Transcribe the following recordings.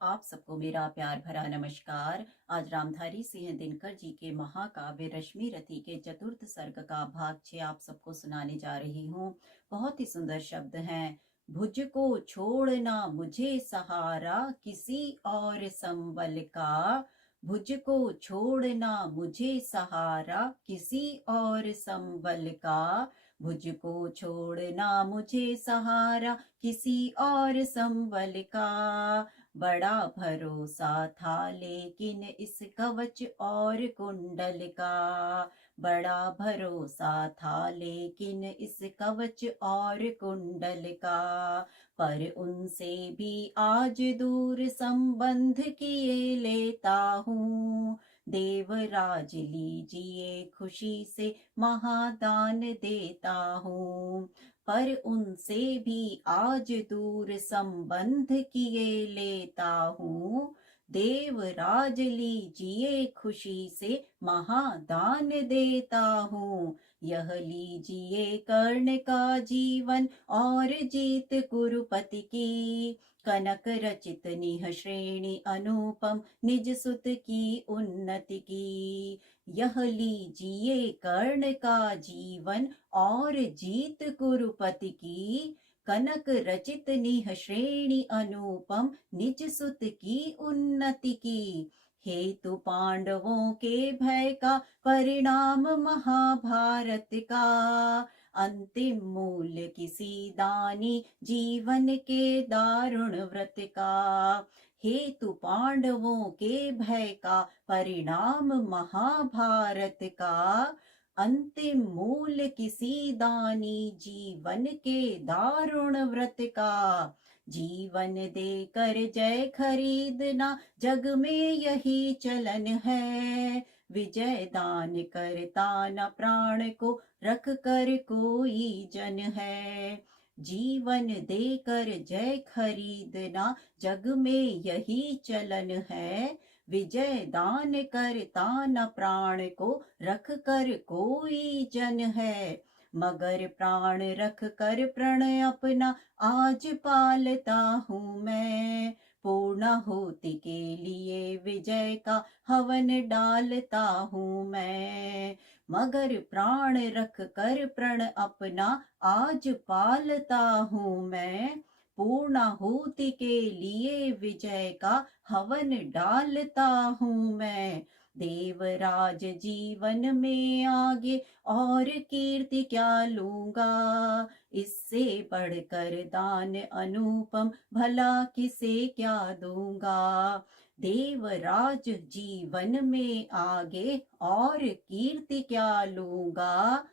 आप सबको मेरा प्यार भरा नमस्कार। आज रामधारी सिंह दिनकर जी के महाकाव्य रश्मि रथी के चतुर्थ सर्ग का भाग 6 आप सबको सुनाने जा रही हूँ। बहुत ही सुंदर शब्द हैं। भुज को छोड़ना मुझे सहारा किसी और संबल का। भुज को छोड़ना मुझे सहारा किसी और संबल का। भुज को छोड़ना मुझे सहारा किसी और संबल का। बड़ा भरोसा था लेकिन इस कवच और कुंडल का। बड़ा भरोसा था लेकिन इस कवच और कुंडल का। पर उनसे भी आज दूर संबंध किए लेता हूँ। देवराज लीजिए खुशी से महादान देता हूँ। पर उनसे भी आज दूर संबंध किए लेता हूँ। देवराज लीजिए खुशी से महादान देता हूँ। यह लीजिए कर्ण का जीवन और जीत कुरुपति की। कनक रचित निह श्रेणी अनुपम निज सुत की उन्नति की। यह लीजिए कर्ण का जीवन और जीत कुरुपति की। कनक रचित निह श्रेणी अनुपम निज सुत की उन्नति की। हेतु पांडवों के भय का परिणाम महाभारत का। अंतिम मूल्य किसी दानी जीवन के दारुण व्रत का। हेतु पांडवों के भय का परिणाम महाभारत का। अंतिम मूल्य किसी दानी जीवन के दारुण व्रत का। जीवन देकर जय खरीदना जग में यही चलन है। विजय दान करता न प्राण को रख कर कोई जन है। जीवन देकर जय खरीदना जग में यही चलन है। विजय दान करता न प्राण को रख कर कोई जन है। मगर प्राण रख कर प्रण अपना आज पालता हूँ मैं। पूर्णाहुति के लिए विजय का हवन डालता हूँ मैं। मगर प्राण रख कर प्रण अपना आज पालता हूँ मैं। पूर्णाहुति के लिए विजय का हवन डालता हूँ मैं। देवराज जीवन में आगे और कीर्ति क्या लूंगा। इससे बढ़कर दान अनुपम भला किसे क्या दूंगा। देवराज जीवन में आगे और कीर्ति क्या लूंगा।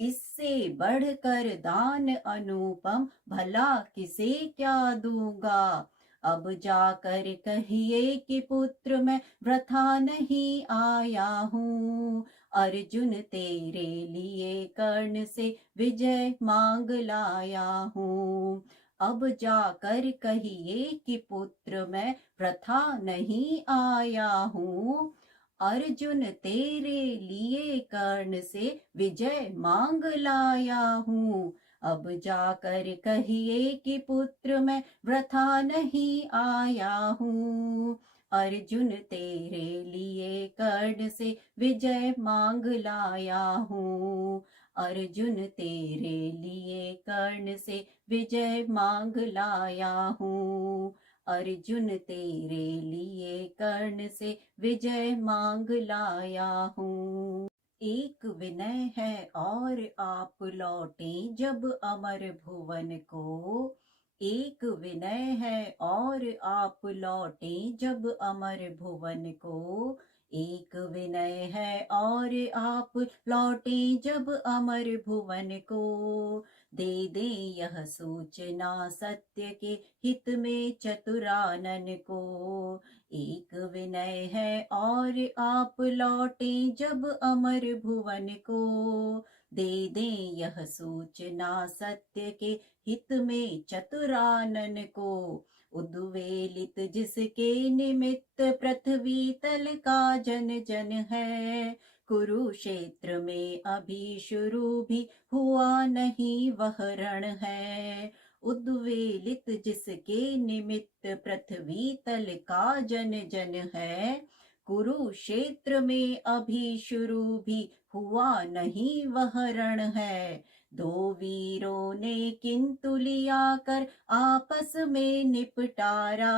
इससे बढ़कर दान अनुपम भला किसे क्या दूंगा। अब जाकर कहिए कि पुत्र मैं वृथा नहीं आया हूँ। अर्जुन तेरे लिए कर्ण से विजय मांग लाया हूँ। अब जाकर कहिए कि पुत्र मैं वृथा नहीं आया हूँ। अर्जुन तेरे लिए कर्ण से विजय मांग लाया हूँ। अब जाकर कहिए कि पुत्र मैं वृथा नहीं आया हूँ। अर्जुन तेरे लिए कर्ण से विजय मांग लाया हूँ। अर्जुन तेरे लिए कर्ण से विजय मांग लाया हूँ। अर्जुन तेरे लिए कर्ण से विजय मांग लाया हूँ। एक विनय है और आप लौटें जब अमर भुवन को। एक विनय है और आप लौटें जब अमर भुवन को। एक विनय है और आप लौटें जब अमर भुवन को। दे दे यह सूचना सत्य के हित में चतुरानन को। एक विनय है और आप लौटें जब अमर भुवन को। दे दे यह सूचना सत्य के हित में चतुरानन को। उद्वेलित जिसके निमित्त पृथ्वी तल का जन जन है। कुरुक्षेत्र में अभी शुरू भी हुआ नहीं वह रण है। उद्वेलित जिसके निमित्त पृथ्वी तल का जन जन है। कुरुक्षेत्र में अभी शुरू भी हुआ नहीं वह रण है। दो वीरों ने किंतु लिया कर आपस में निपटारा।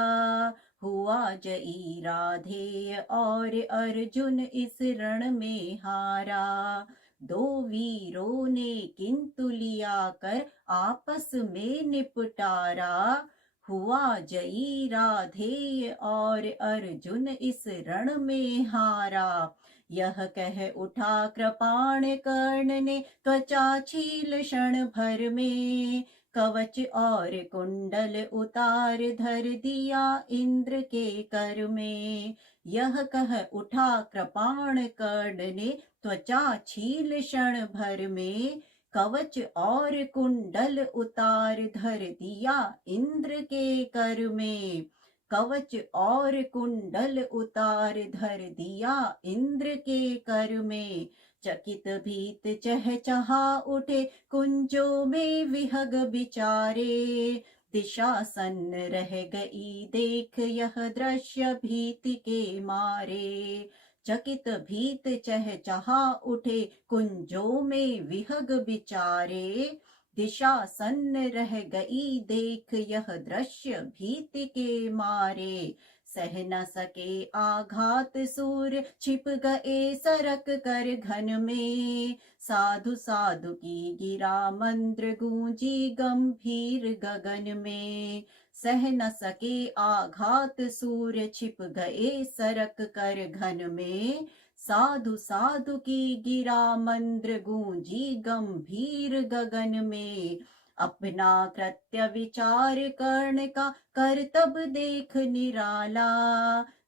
हुआ जई राधेय और अर्जुन इस रण में हारा। दो वीरों ने किंतु लिया कर आपस में निपटारा। हुआ जई राधेय और अर्जुन इस रण में हारा। यह कह उठा कृपाण कर्ण ने त्वचा छील क्षण भर में। कवच और कुंडल उतार धर दिया इंद्र के कर में। यह कह उठा कृपाण कर्ण ने त्वचा छील क्षण भर में। कवच और कुंडल उतार धर दिया इंद्र के कर में। कवच और कुंडल उतार धर दिया इंद्र के कर में। चकित भीत चहचहा उठे कुंजों में विहग बिचारे। दिशा सन्न रह गई देख यह दृश्य भीति के मारे। चकित भीत चहचहा उठे कुंजों में विहग बिचारे। दिशा सन्न रह गई देख यह दृश्य भीति के मारे। सह न सके आघात सूर छिप गए सरक कर घन में। साधु साधु की गिरा मंत्र गूंजी गंभीर गगन में। सह न सके आघात सूर छिप गए सरक कर घन में। साधु साधु की गिरा मंत्र गूंजी गंभीर गगन में। अपना कृत्य विचार कर्ण का कर तब देख निराला।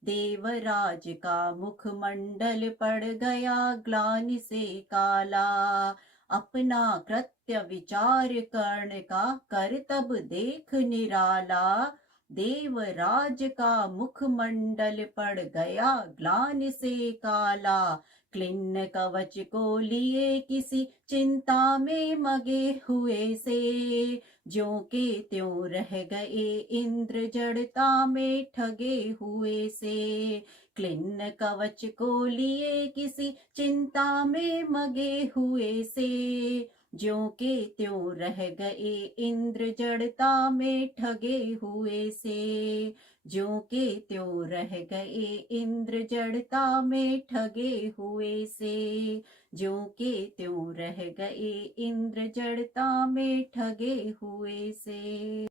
देवराज का मुखमंडल पड़ गया ग्लानि से काला। अपना कृत्य विचार कर्ण का कर तब देख निराला। देवराज का मुखमंडल पड़ गया ग्लानि से काला। क्लिन्न कवच को लिए किसी चिंता में मगे हुए से। ज्यों के त्यों रह गए इंद्र जड़ता में ठगे हुए से। क्लिन्न कवच को लिए किसी चिंता में मगे हुए से। ज्यों के त्यों रह गए इंद्र जड़ता में ठगे हुए से। ज्यों के त्यों रह गए इंद्र जड़ता में ठगे हुए से। ज्यों के त्यों रह गए इंद्र जड़ता में ठगे हुए से।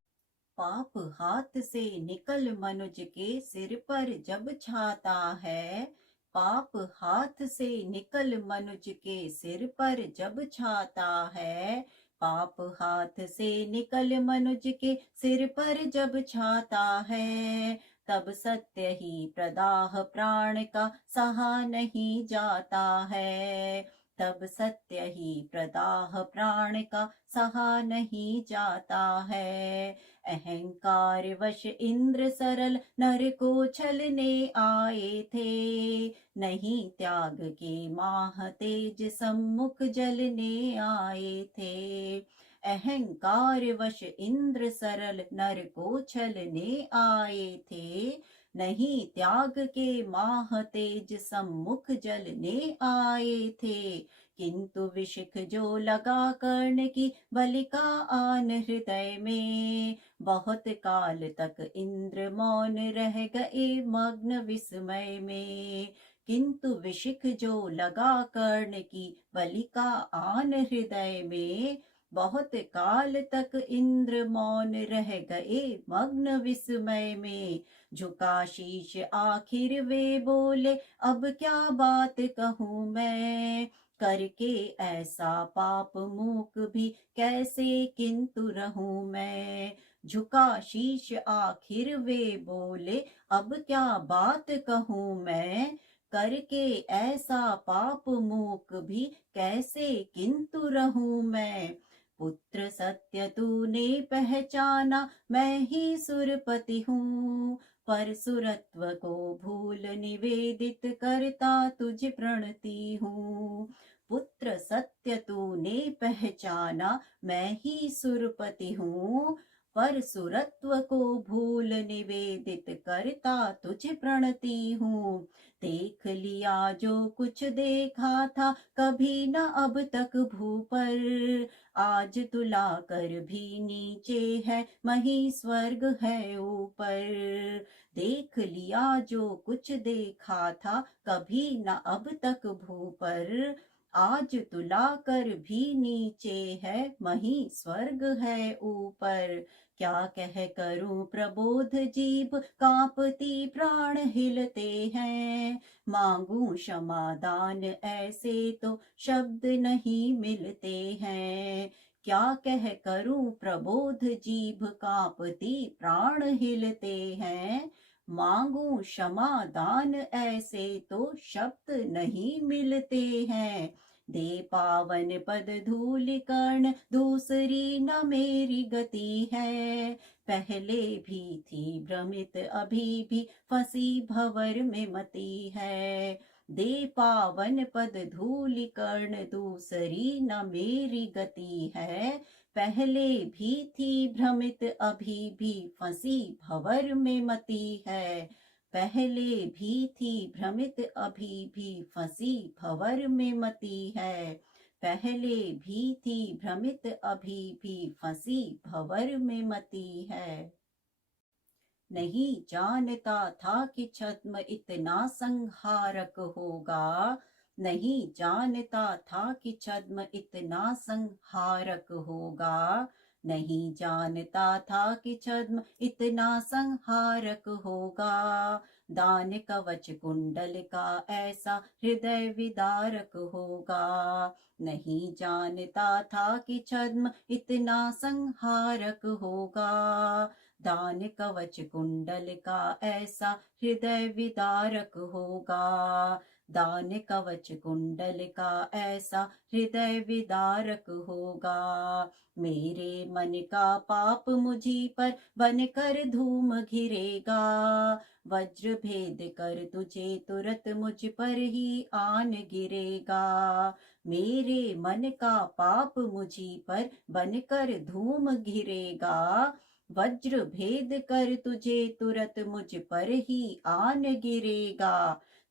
पाप हाथ से निकल मनुज के सिर पर जब छाता है। पाप हाथ से निकल मनुज के सिर पर जब छाता है। पाप हाथ से निकल मनुज के सिर पर जब छाता है। तब सत्य ही प्रदाह प्राण का सहा नहीं जाता है। तब सत्य ही प्रदाह प्राण का सहा नहीं जाता है। अहंकार वश इंद्र सरल नर को छलने आए थे। नहीं त्याग के माह तेज सम्मुख जलने आए थे। अहंकार वश इंद्र सरल नर को छलने आए थे। नहीं त्याग के माह तेज सम्मुख जलने आए थे। किंतु विशिख जो लगा कर्ण की बलिका आन हृदय में। बहुत काल तक इंद्र मौन रह गए मग्न विस्मय में। किंतु विशिख जो लगा कर्ण की बलिका आन हृदय में। बहुत काल तक इंद्र मौन रह गए मग्न विस्मय में। झुका शीश आखिर वे बोले अब क्या बात कहूँ मैं। करके ऐसा पाप मूक भी कैसे किंतु रहूं मैं। झुका शीश आखिर वे बोले अब क्या बात कहूँ मैं। करके ऐसा पाप मूक भी कैसे किंतु रहूं मैं। पुत्र सत्य तूने पहचाना मैं ही सुरपति हूँ। पर सुरत्व को भूल निवेदित करता तुझ प्रणति हूँ। पुत्र सत्य तूने पहचाना मैं ही सुरपति हूँ। पर सुरत्व को भूल निवेदित करता तुझे प्रणति हूँ। देख लिया जो कुछ देखा था कभी न अब तक भू पर, आज तुला कर भी नीचे है मही स्वर्ग है ऊपर। देख लिया जो कुछ देखा था कभी न अब तक भू पर, आज तुला कर भी नीचे है मही स्वर्ग है ऊपर। क्या कह करूं प्रबोध जीभ कांपती प्राण हिलते हैं, मांगू क्षमादान ऐसे तो शब्द नहीं मिलते हैं। क्या कह करूं प्रबोध जीभ कांपती प्राण हिलते हैं, मांगू क्षमा दान ऐसे तो शब्द नहीं मिलते हैं। दे पावन पद धूलि कर्ण दूसरी न मेरी गति है, पहले भी थी भ्रमित अभी भी फंसी भंवर में मती है। दे पावन पद धूलि कर्ण दूसरी न मेरी गति है, पहले भी थी भ्रमित अभी भी फंसी भंवर में मती है। पहले भी थी भ्रमित अभी भी फंसी भंवर में मती है। पहले भी थी भ्रमित अभी भी फंसी भंवर में मती है। नहीं जानता था कि छद्म इतना संहारक होगा, नहीं जानता था कि छद्म इतना संहारक होगा, नहीं जानता था कि छद्म इतना संहारक होगा। दान कवच कुंडल का ऐसा हृदय विदारक होगा, नहीं जानता था कि छद्म इतना संहारक होगा। दान कवच कुंडल का ऐसा हृदय विदारक होगा, दान कवच कुंडल का ऐसा हृदय विदारक होगा। मेरे मन का पाप मुझी पर बनकर धूम घिरेगा, वज्र भेद कर तुझे तुरंत मुझ पर ही आन गिरेगा। मेरे मन का पाप मुझी पर बनकर धूम घिरेगा, वज्र भेद कर तुझे तुरंत मुझ पर ही आन गिरेगा।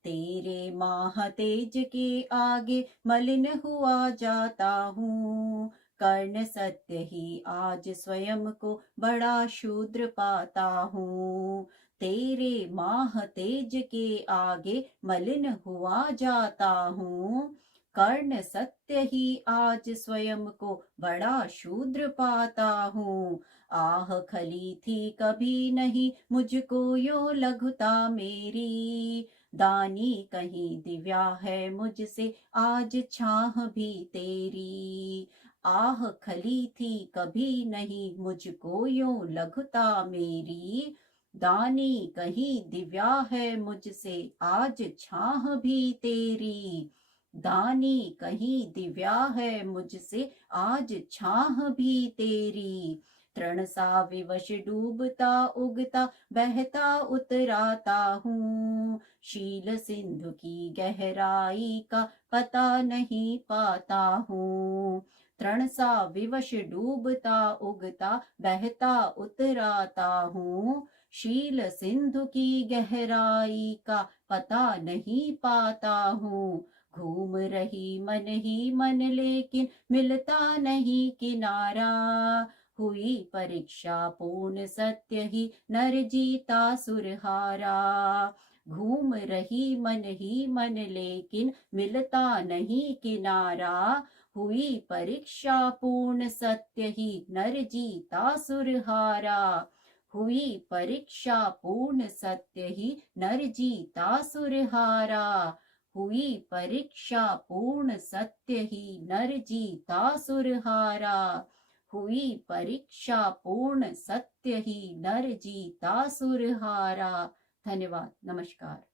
तेरे माह तेज के आगे मलिन हुआ जाता हूँ, कर्ण सत्य ही आज स्वयं को बड़ा शूद्र पाता हूँ। तेरे माह तेज के आगे मलिन हुआ जाता हूँ, कर्ण सत्य ही आज स्वयं को बड़ा शूद्र पाता हूँ। आह खली थी कभी नहीं मुझको यो लघुता मेरी, दानी कहीं दिव्या है मुझसे आज छाह भी तेरी। आह खली थी कभी नहीं मुझको यो लघुता मेरी, दानी कहीं दिव्या है मुझसे आज छाह भी तेरी। दानी कहीं दिव्या है मुझसे आज छाह भी तेरी। तृण सा विवश डूबता उगता बहता उतराता हूँ, शील सिंधु की गहराई का पता नहीं पाता हूँ। तृण सा विवश डूबता उगता बहता उतराता हूँ, शील सिंधु की गहराई का पता नहीं पाता हूँ। घूम रही मन ही मन लेकिन मिलता नहीं किनारा, हुई परीक्षा पूर्ण सत्य ही नर जीता सुरहारा। घूम रही मन ही मन लेकिन मिलता नहीं किनारा, हुई परीक्षा पूर्ण सत्य ही नर जीता सुरहारा। हुई परीक्षा पूर्ण सत्य ही नर जीता सुरहारा। हुई परीक्षा पूर्ण सत्य ही नर जीता सुरहारा। हुई परीक्षा पूर्ण सत्य ही नर जीता सुरहारा। धन्यवाद। नमस्कार।